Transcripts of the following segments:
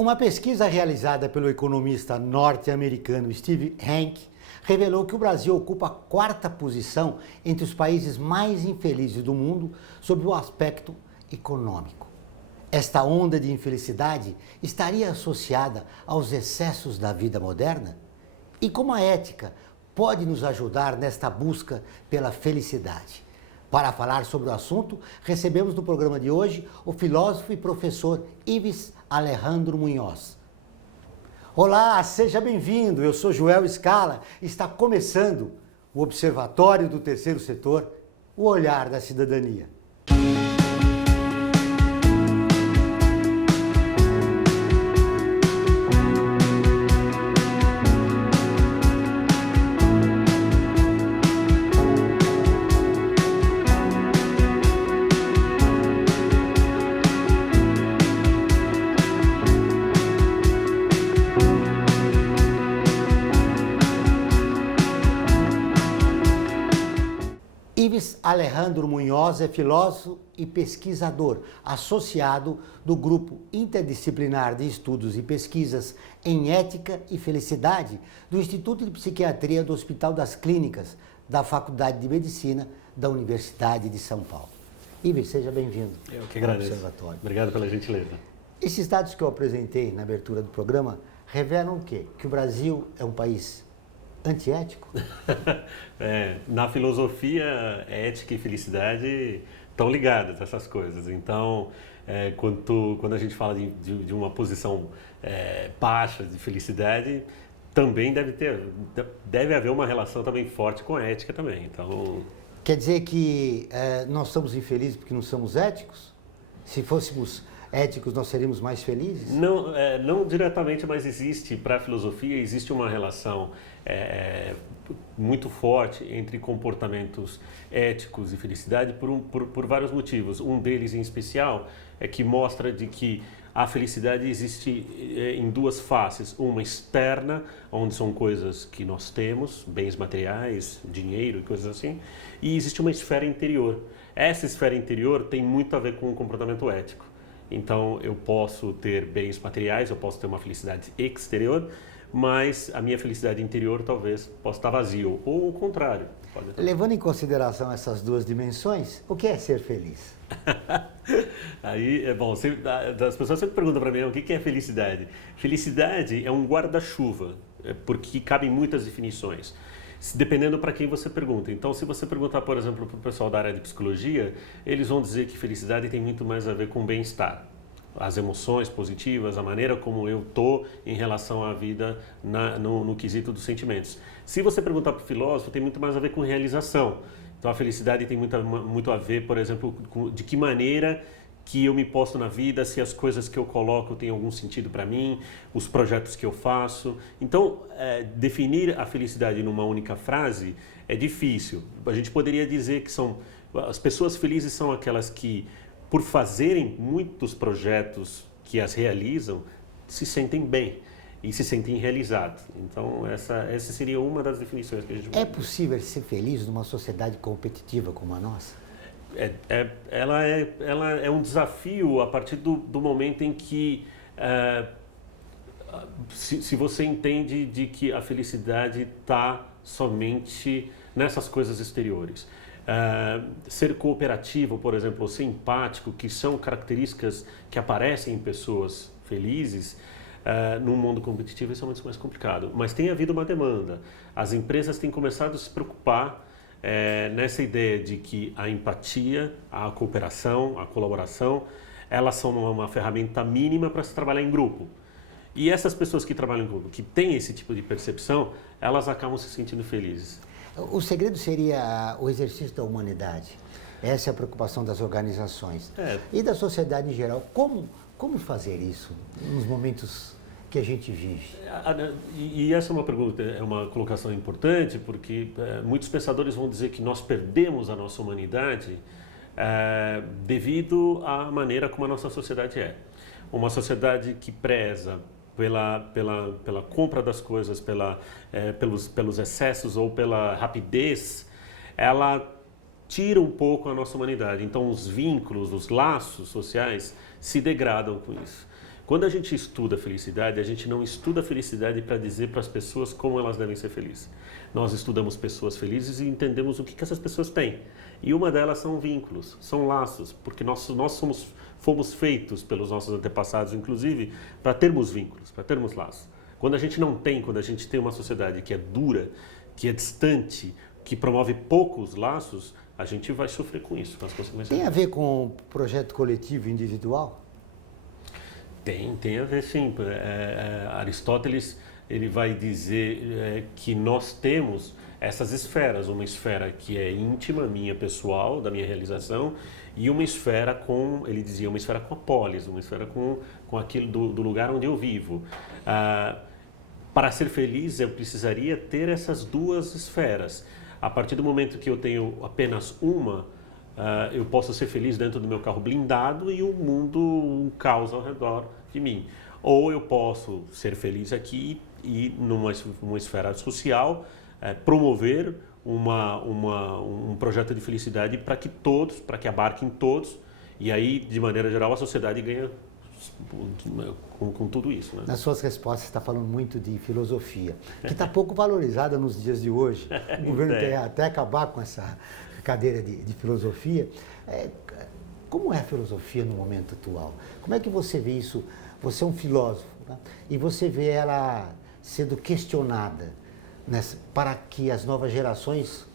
Uma pesquisa realizada pelo economista norte-americano Steve Hanke revelou que o Brasil ocupa a quarta posição entre os países mais infelizes do mundo sob o aspecto econômico. Esta onda de infelicidade estaria associada aos excessos da vida moderna? E como a ética pode nos ajudar nesta busca pela felicidade? Para falar sobre o assunto, recebemos no programa de hoje o filósofo e professor Ives Alejandro Munhoz. Olá, seja bem-vindo, eu sou Joel Scala, está começando o Observatório do Terceiro Setor, o olhar da cidadania. Ives Alejandro Munhoz é filósofo e pesquisador associado do Grupo Interdisciplinar de Estudos e Pesquisas em Ética e Felicidade do Instituto de Psiquiatria do Hospital das Clínicas da Faculdade de Medicina da Universidade de São Paulo. Ives, seja bem-vindo. Eu que agradeço. Ao Observatório. Obrigado pela gentileza. Esses dados que eu apresentei na abertura do programa revelam o quê? Que o Brasil é um país antiético? Na filosofia, ética e felicidade estão ligadas, essas coisas. Então, quando a gente fala de uma posição baixa de felicidade, também deve haver uma relação também forte com a ética também. Então, quer dizer que nós somos infelizes porque não somos éticos? Se fôssemos éticos, nós seríamos mais felizes? Não diretamente, mas para a filosofia, existe uma relação muito forte entre comportamentos éticos e felicidade por vários motivos. Um deles, em especial, é que mostra de que a felicidade existe em duas faces. Uma externa, onde são coisas que nós temos, bens materiais, dinheiro e coisas assim, e existe uma esfera interior. Essa esfera interior tem muito a ver com o comportamento ético. Então, eu posso ter bens materiais, eu posso ter uma felicidade exterior, mas a minha felicidade interior talvez possa estar vazio, ou o contrário. Levando em consideração essas duas dimensões, o que é ser feliz? Aí, as pessoas sempre perguntam para mim, o que é felicidade? Felicidade é um guarda-chuva, porque cabem muitas definições, dependendo para quem você pergunta. Então, se você perguntar, por exemplo, para o pessoal da área de psicologia, eles vão dizer que felicidade tem muito mais a ver com bem-estar. As emoções positivas, a maneira como eu estou em relação à vida no quesito dos sentimentos. Se você perguntar para o filósofo, tem muito mais a ver com realização. Então, a felicidade tem muito a ver, por exemplo, de que maneira que eu me posto na vida, se as coisas que eu coloco têm algum sentido para mim, os projetos que eu faço. Então, definir a felicidade numa única frase é difícil. A gente poderia dizer que as pessoas felizes são aquelas que, por fazerem muitos projetos que as realizam, se sentem bem e se sentem realizados. Então, essa seria uma das definições que a gente pode. É possível ser feliz numa sociedade competitiva como a nossa? Ela é um desafio a partir do momento em que, se você entende de que a felicidade está somente nessas coisas exteriores. Ser cooperativo, por exemplo, ou ser empático, que são características que aparecem em pessoas felizes, num mundo competitivo, isso é muito mais complicado. Mas tem havido uma demanda. As empresas têm começado a se preocupar nessa ideia de que a empatia, a cooperação, a colaboração, elas são uma ferramenta mínima para se trabalhar em grupo. E essas pessoas que trabalham em grupo, que têm esse tipo de percepção, elas acabam se sentindo felizes. O segredo seria o exercício da humanidade. Essa é a preocupação das organizações. E da sociedade em geral. Como fazer isso nos momentos que a gente vive? E essa é uma pergunta, é uma colocação importante, porque muitos pensadores vão dizer que nós perdemos a nossa humanidade devido à maneira como a nossa sociedade é. Uma sociedade que preza pela compra das coisas, pelos excessos ou pela rapidez, ela tira um pouco a nossa humanidade. Então, os vínculos, os laços sociais se degradam com isso. Quando a gente estuda a felicidade, a gente não estuda a felicidade para dizer para as pessoas como elas devem ser felizes. Nós estudamos pessoas felizes e entendemos o que essas pessoas têm. E uma delas são vínculos, são laços, porque nós fomos feitos pelos nossos antepassados, inclusive, para termos vínculos, para termos laços. Quando a gente não tem, quando a gente tem uma sociedade que é dura, que é distante, que promove poucos laços, a gente vai sofrer com isso, com as consequências. Tem a ver com o projeto coletivo e individual? Tem a ver sim. Aristóteles ele vai dizer que nós temos essas esferas, uma esfera que é íntima, minha pessoal, da minha realização, e uma esfera com, ele dizia, uma esfera com a polis, uma esfera com aquilo do lugar onde eu vivo. Para ser feliz, eu precisaria ter essas duas esferas. A partir do momento que eu tenho apenas uma, eu posso ser feliz dentro do meu carro blindado e o mundo um caos ao redor de mim. Ou eu posso ser feliz aqui e numa esfera social, promover um projeto de felicidade para que abarquem todos, e aí, de maneira geral, a sociedade ganha com tudo isso. Né? Nas suas respostas, você está falando muito de filosofia, que está pouco valorizada nos dias de hoje. O governo quer até acabar com essa cadeira de filosofia. Como é a filosofia no momento atual? Como é que você vê isso? Você é um filósofo, né? E você vê ela sendo questionada para que as novas gerações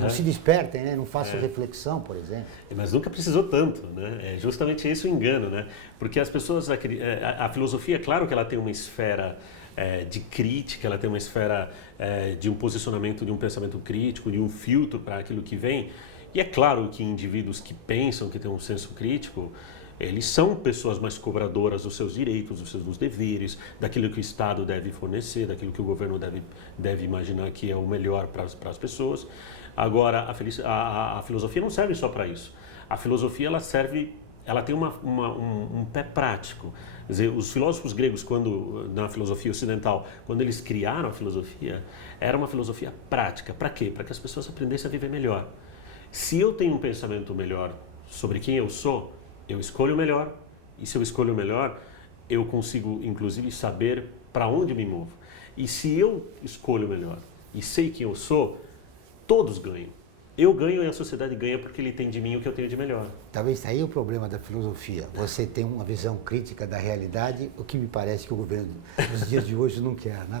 não se despertem, né? Não façam reflexão, por exemplo. Mas nunca precisou tanto, né? É justamente esse o engano, né? Porque as pessoas, a filosofia, claro que ela tem uma esfera de crítica, ela tem uma esfera de um posicionamento, de um pensamento crítico, de um filtro para aquilo que vem. E é claro que indivíduos que pensam, que têm um senso crítico, eles são pessoas mais cobradoras dos seus direitos, dos seus deveres, daquilo que o Estado deve fornecer, daquilo que o governo deve imaginar que é o melhor para as pessoas. Agora, a filosofia não serve só para isso. A filosofia ela tem um pé prático. Quer dizer, os filósofos gregos, na filosofia ocidental, quando eles criaram a filosofia, era uma filosofia prática. Para quê? Para que as pessoas aprendessem a viver melhor. Se eu tenho um pensamento melhor sobre quem eu sou, eu escolho o melhor, e se eu escolho o melhor, eu consigo, inclusive, saber para onde me movo. E se eu escolho o melhor e sei quem eu sou, todos ganham. Eu ganho e a sociedade ganha porque ele tem de mim o que eu tenho de melhor. Talvez aí o problema da filosofia. Você tem uma visão crítica da realidade, o que me parece que o governo nos dias de hoje não quer, né?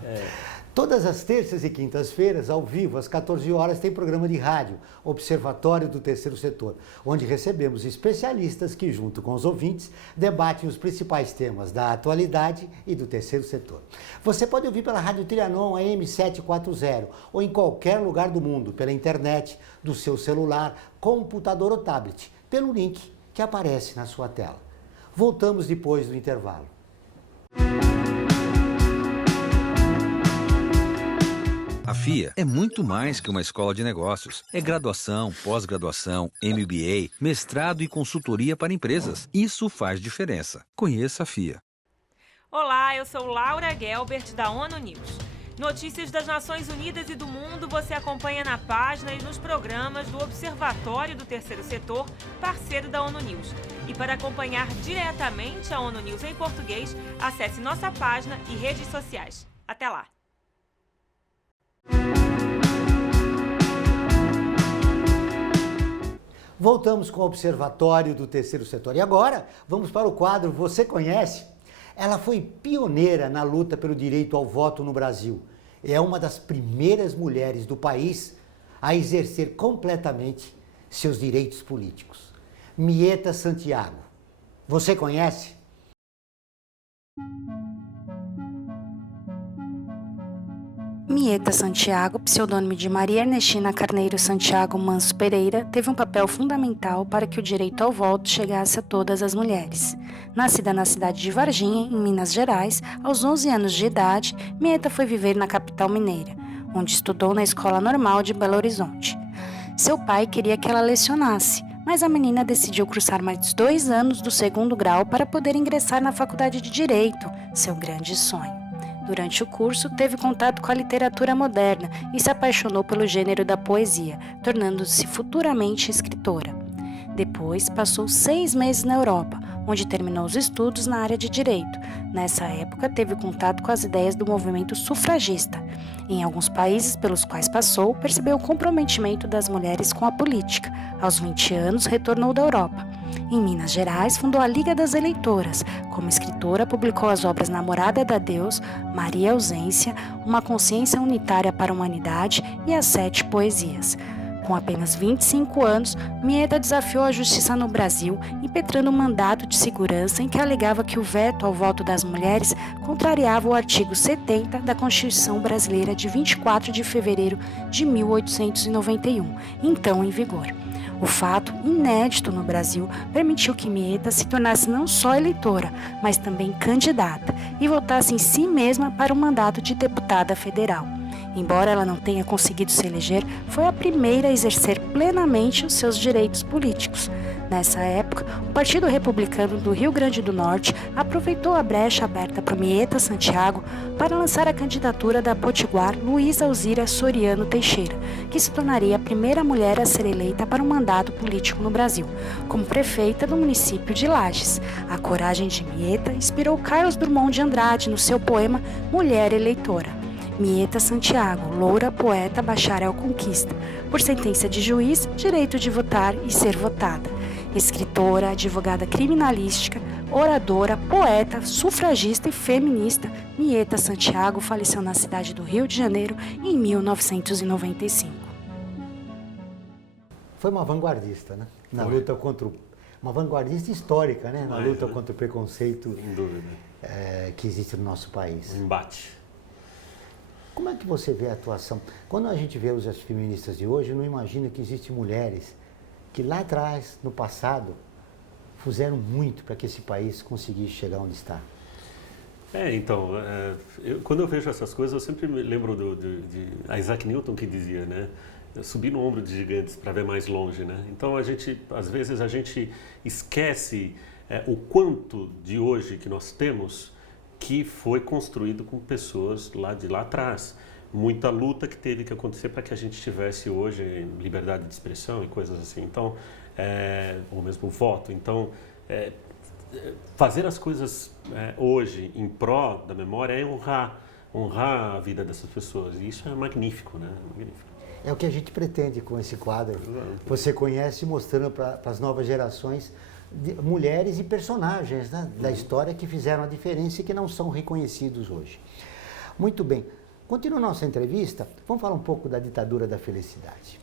Todas as terças e quintas-feiras, ao vivo, às 14 horas, tem programa de rádio, Observatório do Terceiro Setor, onde recebemos especialistas que, junto com os ouvintes, debatem os principais temas da atualidade e do terceiro setor. Você pode ouvir pela Rádio Trianon AM 740 ou em qualquer lugar do mundo, pela internet, do seu celular, computador ou tablet, pelo link que aparece na sua tela. Voltamos depois do intervalo. A FIA é muito mais que uma escola de negócios. É graduação, pós-graduação, MBA, mestrado e consultoria para empresas. Isso faz diferença. Conheça a FIA. Olá, eu sou Laura Gelbert, da ONU News. Notícias das Nações Unidas e do mundo você acompanha na página e nos programas do Observatório do Terceiro Setor, parceiro da ONU News. E para acompanhar diretamente a ONU News em português, acesse nossa página e redes sociais. Até lá! Voltamos com o Observatório do Terceiro Setor. E agora, vamos para o quadro Você Conhece? Ela foi pioneira na luta pelo direito ao voto no Brasil. É uma das primeiras mulheres do país a exercer completamente seus direitos políticos. Mieta Santiago. Você conhece? Mieta Santiago, pseudônimo de Maria Ernestina Carneiro Santiago Manso Pereira, teve um papel fundamental para que o direito ao voto chegasse a todas as mulheres. Nascida na cidade de Varginha, em Minas Gerais, aos 11 anos de idade, Mieta foi viver na capital mineira, onde estudou na Escola Normal de Belo Horizonte. Seu pai queria que ela lecionasse, mas a menina decidiu cursar mais 2 anos do 2º grau para poder ingressar na Faculdade de Direito, seu grande sonho. Durante o curso, teve contato com a literatura moderna e se apaixonou pelo gênero da poesia, tornando-se futuramente escritora. Depois, passou 6 meses na Europa, onde terminou os estudos na área de direito. Nessa época, teve contato com as ideias do movimento sufragista. Em alguns países pelos quais passou, percebeu o comprometimento das mulheres com a política. Aos 20 anos, retornou da Europa. Em Minas Gerais, fundou a Liga das Eleitoras. Como escritora, publicou as obras Namorada da Deus, Maria Ausência, Uma Consciência Unitária para a Humanidade e As 7 Poesias. Com apenas 25 anos, Mieta desafiou a justiça no Brasil, impetrando um mandato de segurança em que alegava que o veto ao voto das mulheres contrariava o artigo 70 da Constituição Brasileira de 24 de fevereiro de 1891, então em vigor. O fato, inédito no Brasil, permitiu que Mieta se tornasse não só eleitora, mas também candidata e votasse em si mesma para um mandato de deputada federal. Embora ela não tenha conseguido se eleger, foi a primeira a exercer plenamente os seus direitos políticos. Nessa época, o Partido Republicano do Rio Grande do Norte aproveitou a brecha aberta por Mieta Santiago para lançar a candidatura da potiguar Luísa Alzira Soriano Teixeira, que se tornaria a primeira mulher a ser eleita para um mandato político no Brasil, como prefeita do município de Lages. A coragem de Mieta inspirou Carlos Drummond de Andrade no seu poema Mulher Eleitora. Mieta Santiago, loura, poeta, bacharel conquista, por sentença de juiz, direito de votar e ser votada. Escritora, advogada criminalística, oradora, poeta, sufragista e feminista, Mieta Santiago faleceu na cidade do Rio de Janeiro em 1995. Foi uma vanguardista, né? Na luta contra uma vanguardista histórica, né? Na luta contra o preconceito que existe no nosso país. Um embate. Como é que você vê a atuação? Quando a gente vê as feministas de hoje, eu não imagino que existem mulheres que lá atrás, no passado, fizeram muito para que esse país conseguisse chegar onde está. Então, quando eu vejo essas coisas, eu sempre me lembro de Isaac Newton que dizia, né? Subir no ombro de gigantes para ver mais longe, né? Então, às vezes a gente esquece o quanto de hoje que nós temos que foi construído com pessoas de lá atrás. Muita luta que teve que acontecer para que a gente tivesse hoje liberdade de expressão e coisas assim. Então, ou mesmo voto. Então, fazer as coisas hoje em pró da memória é honrar a vida dessas pessoas. E isso é magnífico, né? Magnífico. É o que a gente pretende com esse quadro. Você conhece mostrando para as novas gerações mulheres e personagens, né, da história que fizeram a diferença e que não são reconhecidos hoje. Muito bem. Continuando nossa entrevista, vamos falar um pouco da ditadura da felicidade.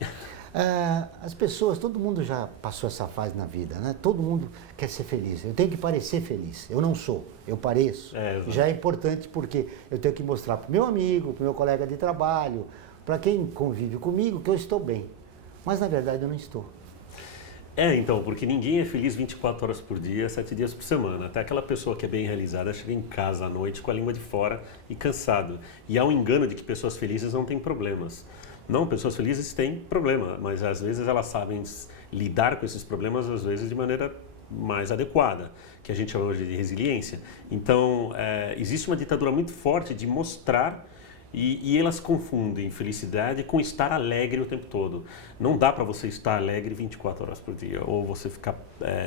As pessoas, todo mundo já passou essa fase na vida, né? Todo mundo quer ser feliz. Eu tenho que parecer feliz. Eu não sou, eu pareço. Já é importante porque eu tenho que mostrar para o meu amigo, para o meu colega de trabalho, para quem convive comigo que eu estou bem. Mas na verdade eu não estou. Então, porque ninguém é feliz 24 horas por dia, 7 dias por semana. Até aquela pessoa que é bem realizada chega em casa à noite com a língua de fora e cansado. E há um engano de que pessoas felizes não têm problemas. Não, pessoas felizes têm problema, mas às vezes elas sabem lidar com esses problemas, às vezes de maneira mais adequada, que a gente chama hoje de resiliência. Então, existe uma ditadura muito forte de mostrar. E elas confundem felicidade com estar alegre o tempo todo. Não dá para você estar alegre 24 horas por dia, ou você ficar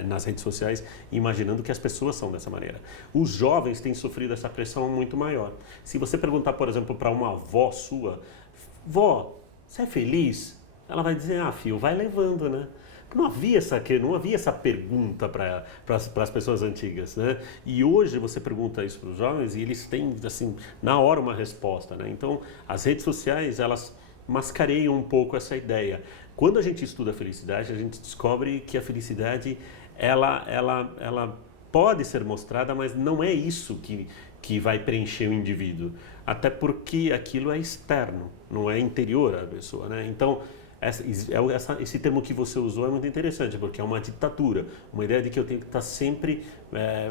nas redes sociais imaginando que as pessoas são dessa maneira. Os jovens têm sofrido essa pressão muito maior. Se você perguntar, por exemplo, para uma avó sua, vó, você é feliz? Ela vai dizer, filho, vai levando, né? Não havia essa pergunta para as pessoas antigas, né? E hoje você pergunta isso para os jovens e eles têm, assim, na hora uma resposta, né? Então, as redes sociais, elas mascareiam um pouco essa ideia. Quando a gente estuda a felicidade, a gente descobre que a felicidade, ela pode ser mostrada, mas não é isso que vai preencher o indivíduo. Até porque aquilo é externo, não é interior à pessoa, né? Então, esse termo que você usou é muito interessante, porque é uma ditadura, uma ideia de que eu tenho que estar sempre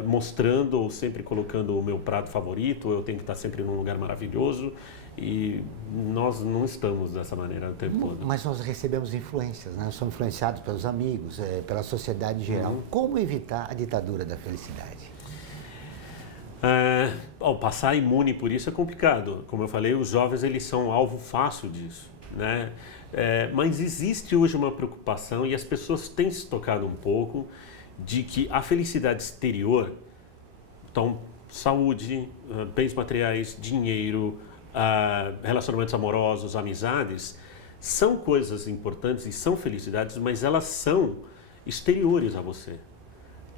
mostrando ou sempre colocando o meu prato favorito, ou eu tenho que estar sempre num lugar maravilhoso, e nós não estamos dessa maneira o tempo todo. Mas nós recebemos influências, né? Nós somos influenciados pelos amigos, pela sociedade em geral. Como evitar a ditadura da felicidade? Passar imune por isso é complicado. Como eu falei, os jovens eles são alvo fácil disso, né? Mas existe hoje uma preocupação e as pessoas têm se tocado um pouco de que a felicidade exterior, então, saúde, bens materiais, dinheiro, relacionamentos amorosos, amizades, são coisas importantes e são felicidades, mas elas são exteriores a você.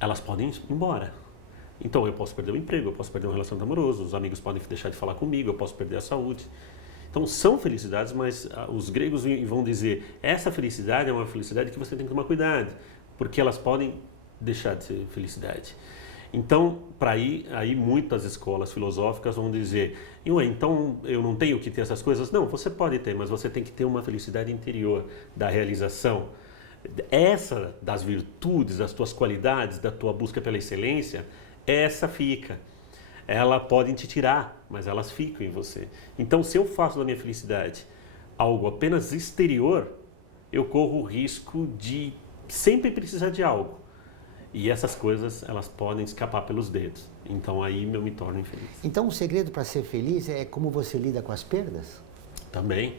Elas podem ir embora. Então, eu posso perder o emprego, eu posso perder um relacionamento amoroso, os amigos podem deixar de falar comigo, eu posso perder a saúde. Então, são felicidades, mas os gregos vão dizer, essa felicidade é uma felicidade que você tem que tomar cuidado, porque elas podem deixar de ser felicidade. Então, para aí muitas escolas filosóficas vão dizer, então eu não tenho que ter essas coisas? Não, você pode ter, mas você tem que ter uma felicidade interior, da realização. Essa das virtudes, das tuas qualidades, da tua busca pela excelência, essa fica. Ela podem te tirar, mas elas ficam em você. Então, se eu faço da minha felicidade algo apenas exterior, eu corro o risco de sempre precisar de algo. E essas coisas, elas podem escapar pelos dedos. Então, aí eu me torno infeliz. Então, o segredo para ser feliz é como você lida com as perdas? Também.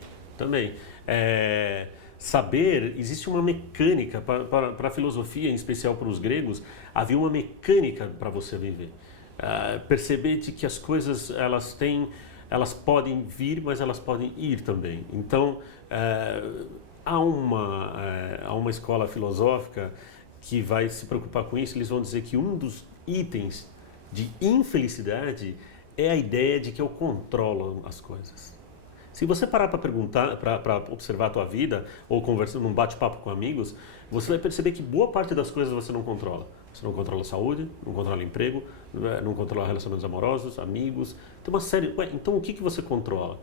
Saber, existe uma mecânica, para a filosofia, em especial para os gregos, havia uma mecânica para você viver. Perceber de que as coisas, elas podem vir, mas elas podem ir também. Então, há uma escola filosófica que vai se preocupar com isso. Eles vão dizer que um dos itens de infelicidade é a ideia de que eu controlo as coisas. Se você parar para perguntar, para observar a tua vida, ou conversar num bate-papo com amigos, você vai perceber que boa parte das coisas você não controla. Você não controla a saúde, não controla emprego, não controla relacionamentos amorosos, amigos. Tem uma série... Então, o que você controla?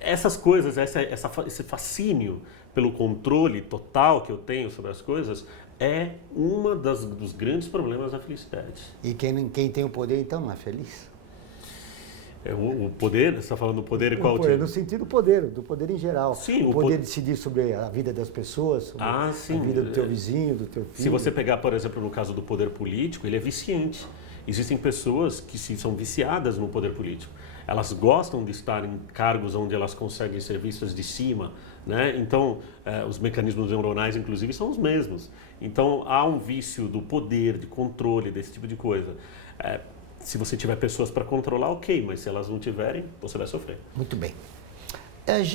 Essas coisas, esse fascínio pelo controle total que eu tenho sobre as coisas é uma dos grandes problemas da felicidade. E quem tem o poder, então, não é feliz? O poder, você está falando do poder e qual o poder, no sentido do poder em geral. Sim, o poder de decidir sobre a vida das pessoas, sobre a vida do teu vizinho, do teu filho. Se você pegar, por exemplo, no caso do poder político, ele é viciante. Existem pessoas que são viciadas no poder político. Elas gostam de estar em cargos onde elas conseguem ser vistas de cima, né? Então, os mecanismos neuronais, inclusive, são os mesmos. Então, há um vício do poder, de controle, desse tipo de coisa. Se você tiver pessoas para controlar, ok, mas se elas não tiverem, você vai sofrer. Muito bem.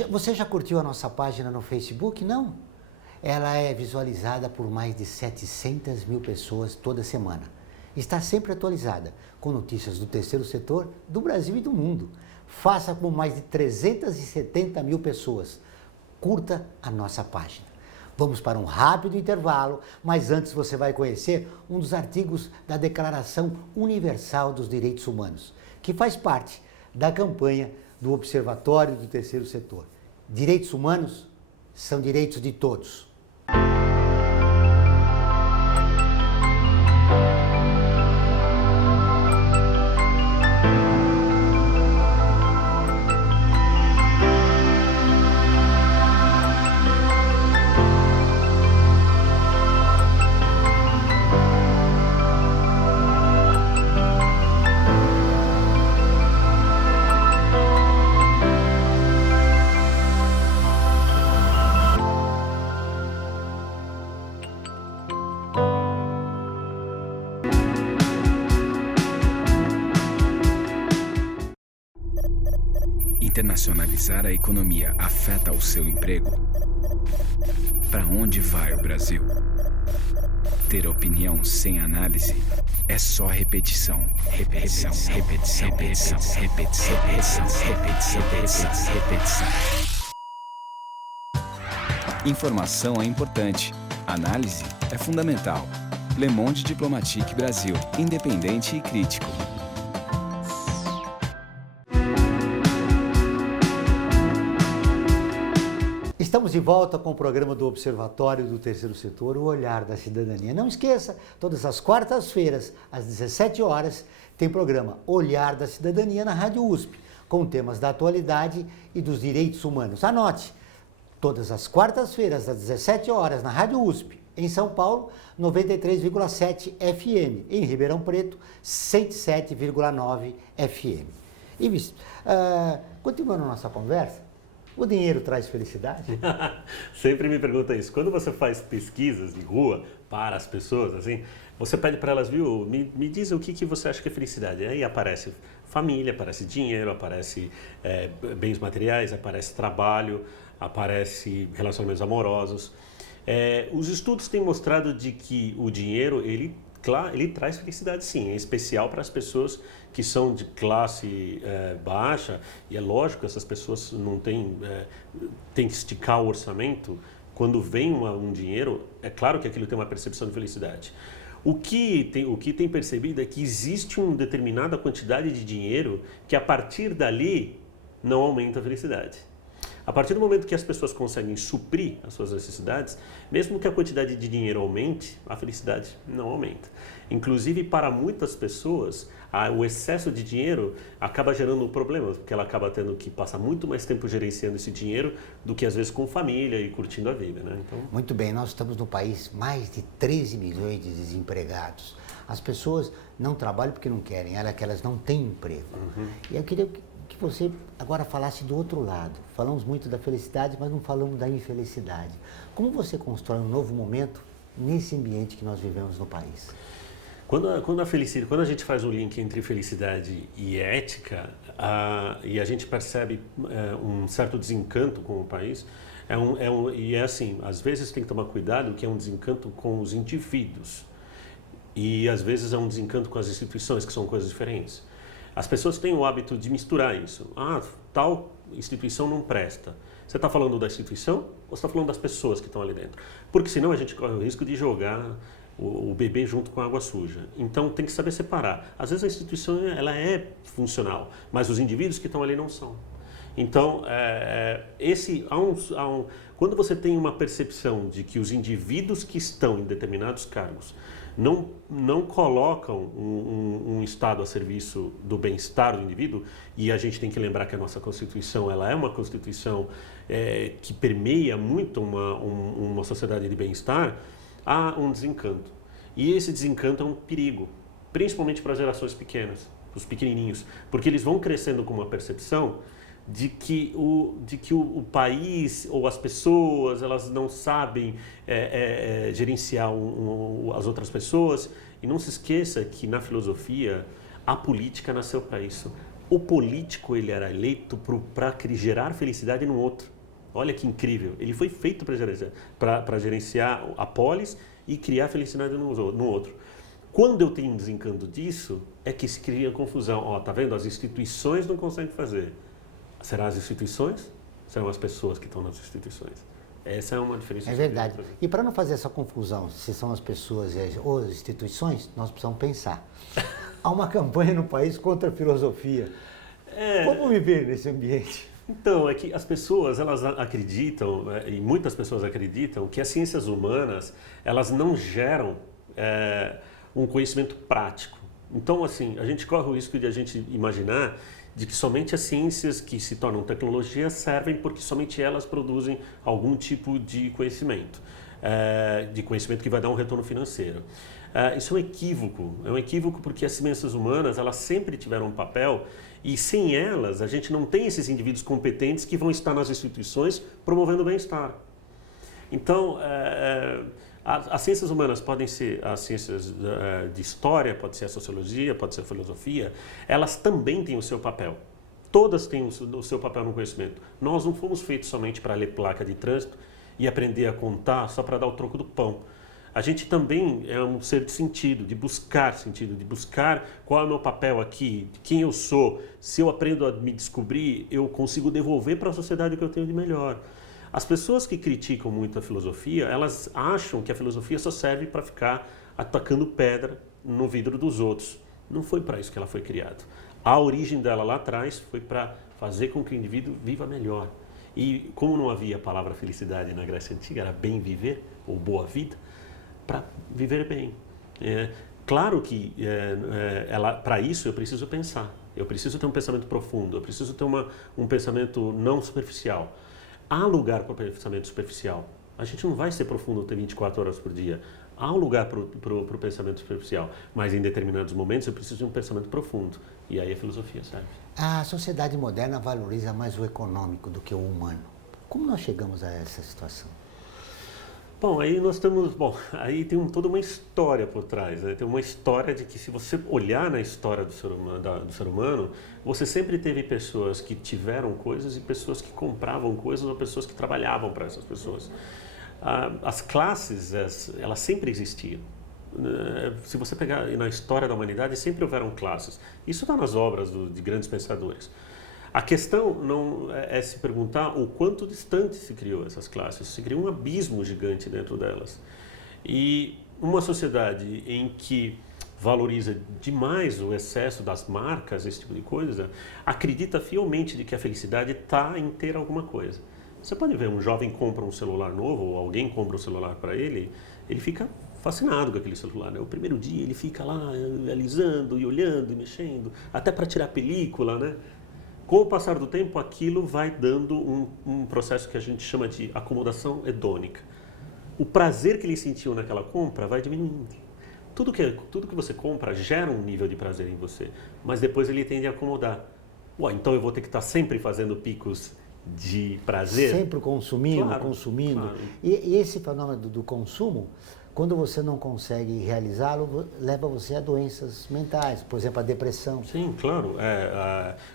Você já curtiu a nossa página no Facebook? Não. Ela é visualizada por mais de 700 mil pessoas toda semana. Está sempre atualizada, com notícias do terceiro setor, do Brasil e do mundo. Faça como mais de 370 mil pessoas. Curta a nossa página. Vamos para um rápido intervalo, mas antes você vai conhecer um dos artigos da Declaração Universal dos Direitos Humanos, que faz parte da campanha do Observatório do Terceiro Setor. Direitos humanos são direitos de todos. Internacionalizar a economia afeta o seu emprego? Para onde vai o Brasil? Ter opinião sem análise é só repetição. Repetição, repetição, repetição, repetição, repetição, repetição, repetição, repetição. Informação é importante. Análise é fundamental. Le Monde Diplomatique Brasil. Independente e crítico. Estamos de volta com o programa do Observatório do Terceiro Setor, o Olhar da Cidadania. Não esqueça, todas as quartas-feiras, às 17 horas, tem programa Olhar da Cidadania na Rádio USP, com temas da atualidade e dos direitos humanos. Anote, todas as quartas-feiras, às 17 horas, na Rádio USP, em São Paulo, 93,7 FM, em Ribeirão Preto, 107,9 FM. E, continuando a nossa conversa, o dinheiro traz felicidade? Sempre me pergunta isso. Quando você faz pesquisas de rua para as pessoas, assim, Você pede para elas, viu, me diz o que você acha que é felicidade. Aí aparece família, aparece dinheiro, aparece bens materiais, aparece trabalho, aparece relacionamentos amorosos. Os estudos têm mostrado de que o dinheiro, ele traz felicidade sim, em especial para as pessoas que são de classe baixa, e é lógico que essas pessoas não têm que esticar o orçamento. Quando vem um dinheiro, é claro que aquilo tem uma percepção de felicidade. O que tem percebido é que existe uma determinada quantidade de dinheiro que a partir dali não aumenta a felicidade. A partir do momento que as pessoas conseguem suprir as suas necessidades, mesmo que a quantidade de dinheiro aumente, a felicidade não aumenta. Inclusive, para muitas pessoas, o excesso de dinheiro acaba gerando problemas, porque ela acaba tendo que passar muito mais tempo gerenciando esse dinheiro do que às vezes com família e curtindo a vida, né? Então... Muito bem, nós estamos no país mais de 13 milhões de desempregados. As pessoas não trabalham porque não querem, que elas não têm emprego. E eu queria que você agora falasse do outro lado. Falamos muito da felicidade, mas não falamos da infelicidade. Como você constrói um novo momento nesse ambiente que nós vivemos no país? Quando a gente faz o link entre felicidade e ética, e a gente percebe um certo desencanto com o país, e é assim, às vezes tem que tomar cuidado que é um desencanto com os indivíduos, e às vezes é um desencanto com as instituições, que são coisas diferentes. As pessoas têm o hábito de misturar isso. Tal instituição não presta. Você está falando da instituição ou você está falando das pessoas que estão ali dentro? Porque senão a gente corre o risco de jogar o bebê junto com a água suja. Então tem que saber separar. Às vezes a instituição ela é funcional, mas os indivíduos que estão ali não são. Então, quando você tem uma percepção de que os indivíduos que estão em determinados cargos não colocam um Estado a serviço do bem-estar do indivíduo, e a gente tem que lembrar que a nossa Constituição ela é uma Constituição que permeia muito uma sociedade de bem-estar, há um desencanto. E esse desencanto é um perigo, principalmente para as gerações pequenas, os pequenininhos, porque eles vão crescendo com uma percepção de que o país ou as pessoas elas não sabem gerenciar as outras pessoas. E não se esqueça que na filosofia a política nasceu para isso. O político ele era eleito para gerar felicidade no outro. Olha que incrível, ele foi feito para gerenciar a polis e criar felicidade no outro. Quando eu tenho um desencanto disso, é que se cria confusão. Tá vendo? As instituições não conseguem fazer. Serão as instituições? Serão as pessoas que estão nas instituições? Essa é uma diferença. É verdade. E para não fazer essa confusão, se são as pessoas ou as instituições, nós precisamos pensar. Há uma campanha no país contra a filosofia. Como viver nesse ambiente? Então, é que as pessoas, elas acreditam, e muitas pessoas acreditam, que as ciências humanas, elas não geram um conhecimento prático. Então, assim, a gente corre o risco de a gente imaginar de que somente as ciências que se tornam tecnologia servem porque somente elas produzem algum tipo de conhecimento que vai dar um retorno financeiro. Isso é um equívoco porque as ciências humanas, elas sempre tiveram um papel e sem elas a gente não tem esses indivíduos competentes que vão estar nas instituições promovendo o bem-estar. Então, as ciências humanas podem ser as ciências de história, pode ser a sociologia, pode ser a filosofia, elas também têm o seu papel. Todas têm o seu papel no conhecimento. Nós não fomos feitos somente para ler placa de trânsito e aprender a contar só para dar o troco do pão. A gente também é um ser de sentido, de buscar qual é o meu papel aqui, quem eu sou. Se eu aprendo a me descobrir, eu consigo devolver para a sociedade o que eu tenho de melhor. As pessoas que criticam muito a filosofia, elas acham que a filosofia só serve para ficar atacando pedra no vidro dos outros. Não foi para isso que ela foi criada. A origem dela lá atrás foi para fazer com que o indivíduo viva melhor. E como não havia a palavra felicidade na Grécia Antiga, era bem viver, ou boa vida, para viver bem. Claro que para isso eu preciso pensar, eu preciso ter um pensamento profundo, eu preciso ter um pensamento não superficial. Há lugar para o pensamento superficial. A gente não vai ser profundo ter 24 horas por dia. Há um lugar para o pensamento superficial, mas em determinados momentos eu preciso de um pensamento profundo. E aí a filosofia serve. A sociedade moderna valoriza mais o econômico do que o humano. Como nós chegamos a essa situação? Bom, aí tem toda uma história por trás, né? Tem uma história de que se você olhar na história do ser humano, você sempre teve pessoas que tiveram coisas e pessoas que compravam coisas ou pessoas que trabalhavam para essas pessoas. As classes, elas sempre existiram. Se você pegar na história da humanidade, sempre houveram classes. Isso está nas obras de grandes pensadores. A questão não é se perguntar o quanto distante se criou essas classes. Se criou um abismo gigante dentro delas. E uma sociedade em que valoriza demais o excesso das marcas, esse tipo de coisa, acredita fielmente de que a felicidade está em ter alguma coisa. Você pode ver, um jovem compra um celular novo, ou alguém compra um celular para ele fica fascinado com aquele celular, né? O primeiro dia ele fica lá alisando e olhando e mexendo, até para tirar película, né? Com o passar do tempo, aquilo vai dando um processo que a gente chama de acomodação hedônica. O prazer que ele sentiu naquela compra vai diminuindo. Tudo que você compra gera um nível de prazer em você, mas depois ele tende a acomodar. Então eu vou ter que estar sempre fazendo picos de prazer? Sempre consumindo, Claro. E esse fenômeno do consumo, quando você não consegue realizá-lo, leva você a doenças mentais, por exemplo, a depressão. Sim, claro.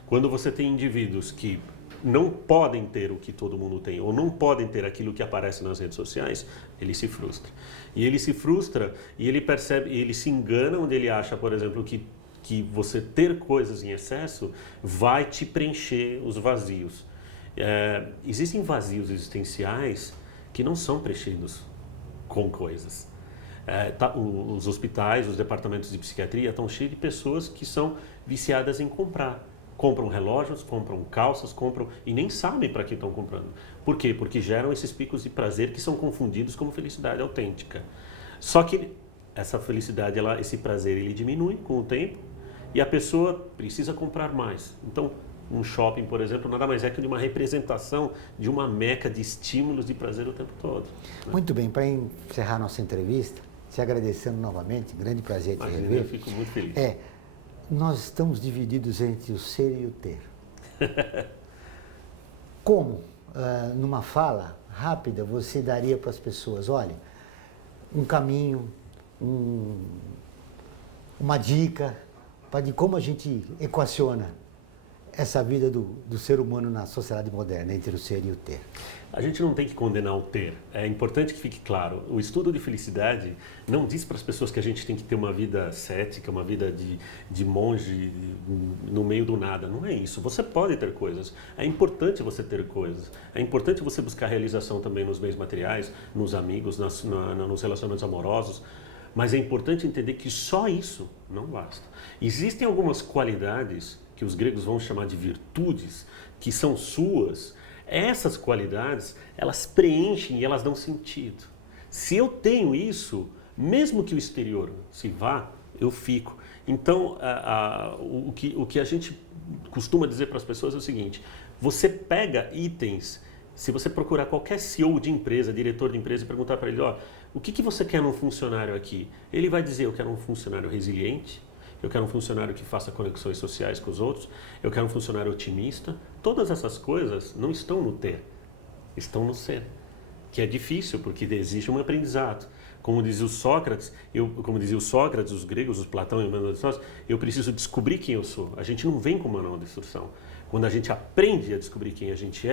Quando você tem indivíduos que não podem ter o que todo mundo tem, ou não podem ter aquilo que aparece nas redes sociais, ele se frustra. E ele se frustra e ele percebe, e ele se engana onde ele acha, por exemplo, que você ter coisas em excesso vai te preencher os vazios. Existem vazios existenciais que não são preenchidos com coisas. Os hospitais, os departamentos de psiquiatria estão cheios de pessoas que são viciadas em comprar. Compram relógios, compram calças, e nem sabem para que estão comprando. Por quê? Porque geram esses picos de prazer que são confundidos como felicidade autêntica. Só que essa felicidade, esse prazer, ele diminui com o tempo e a pessoa precisa comprar mais. Então, um shopping, por exemplo, nada mais é que uma representação de uma meca de estímulos de prazer o tempo todo. Muito bem, para encerrar nossa entrevista, te agradecendo novamente, grande prazer te rever. Eu fico muito feliz. Nós estamos divididos entre o ser e o ter. Como, numa fala rápida, você daria para as pessoas, olha, um caminho, uma dica de como a gente equaciona essa vida do ser humano na sociedade moderna, entre o ser e o ter? A gente não tem que condenar o ter. É importante que fique claro. O estudo de felicidade não diz para as pessoas que a gente tem que ter uma vida cética, uma vida de monge no meio do nada. Não é isso. Você pode ter coisas. É importante você ter coisas. É importante você buscar realização também nos bens materiais, nos amigos, nos relacionamentos amorosos. Mas é importante entender que só isso não basta. Existem algumas qualidades que os gregos vão chamar de virtudes, que são suas. Essas qualidades, elas preenchem e elas dão sentido. Se eu tenho isso, mesmo que o exterior se vá, eu fico. Então, o que a gente costuma dizer para as pessoas é o seguinte: você pega itens, se você procurar qualquer CEO de empresa, diretor de empresa, e perguntar para ele, o que você quer num funcionário aqui? Ele vai dizer, eu quero um funcionário resiliente, eu quero um funcionário que faça conexões sociais com os outros, eu quero um funcionário otimista. Todas essas coisas não estão no ter, estão no ser, que é difícil porque existe um aprendizado. Como dizia o Sócrates, os gregos, os Platão e o Manuel de Sócrates, eu preciso descobrir quem eu sou. A gente não vem com manual de instrução. Quando a gente aprende a descobrir quem a gente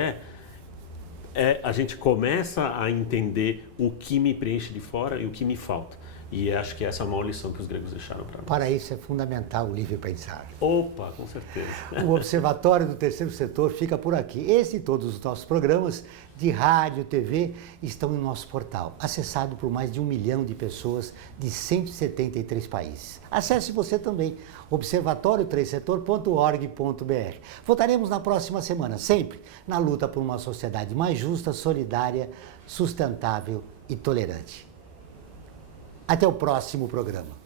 a gente começa a entender o que me preenche de fora e o que me falta. E acho que essa é a maior lição que os gregos deixaram para nós. Para isso é fundamental o livre pensar. Opa, com certeza. O Observatório do Terceiro Setor fica por aqui. Esse e todos os nossos programas de rádio, TV estão no nosso portal, acessado por mais de 1 milhão de pessoas de 173 países. Acesse você também, observatório3setor.org.br. Voltaremos na próxima semana, sempre na luta por uma sociedade mais justa, solidária, sustentável e tolerante. Até o próximo programa.